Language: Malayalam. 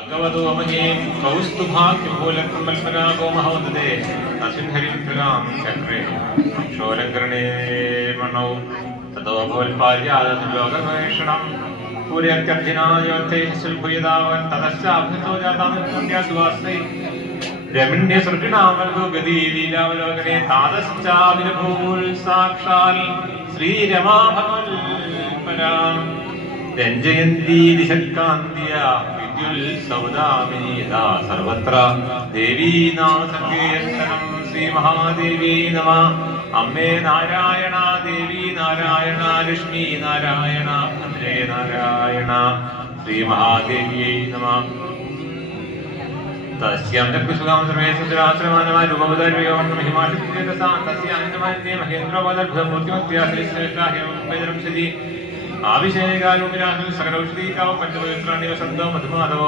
ഭഗവതോ മഹേ കൗസ്തുഭാഗ്യമൂലകമൽപരാഗോ മഹോദതേ തസ്മിൻ ഹരിദ്രാം ചക്രേ ക്ഷോലങ്കരണേ മണൗ തതോ ഭവൽപാര്യാദലോകമേഷണം പൂര്യത്യർജിനായോത്തേശുൽഭുയതാവൻ തതശ്ചാഭ്യതോ ജാതാം പുണ്യാസുവാസ്തൈ രമണ്യ സർഗിണാമർഗോ ഗതി ലീലാവലോകനെ താതശ്ചാവിരഭൂൽ സാക്ഷാൽ ശ്രീരമാഭവൽ പരാം രഞ്ജയന്തി ദിശൽകാന്തിയ വിദ്യുൽ സൗദാമിനി യഥാ സർവത്ര ദേവീ നാമ സങ്കീർത്തനം ശ്രീ മഹാദേവീ നമഃ. അമ്മേ നാരായണ, ദേവി നാരായണ, ലക്ഷ്മി നാരായണ, ഭദ്രേ നാരായണ, ശ്രീ മഹാദേവിയേ നമഃ. തസ്യാം ചക്രസുഖാം സർവേശ്വരാശ്രമാനമായ രൂപവദർവയോം മഹിമാഷിതസാ തസ്യാന്തമന്യേ മഹേന്ദ്രവദർഭമൂർത്തിമത്യാ ശ്രീശ്രേഷ്ഠാഹ്യം ശരി ആഭിഷേകാരൂപിനാഹം സകലൗഷധീകാവം പഞ്ചപവിത്രാണി വസന്തോ മധുമാധവോ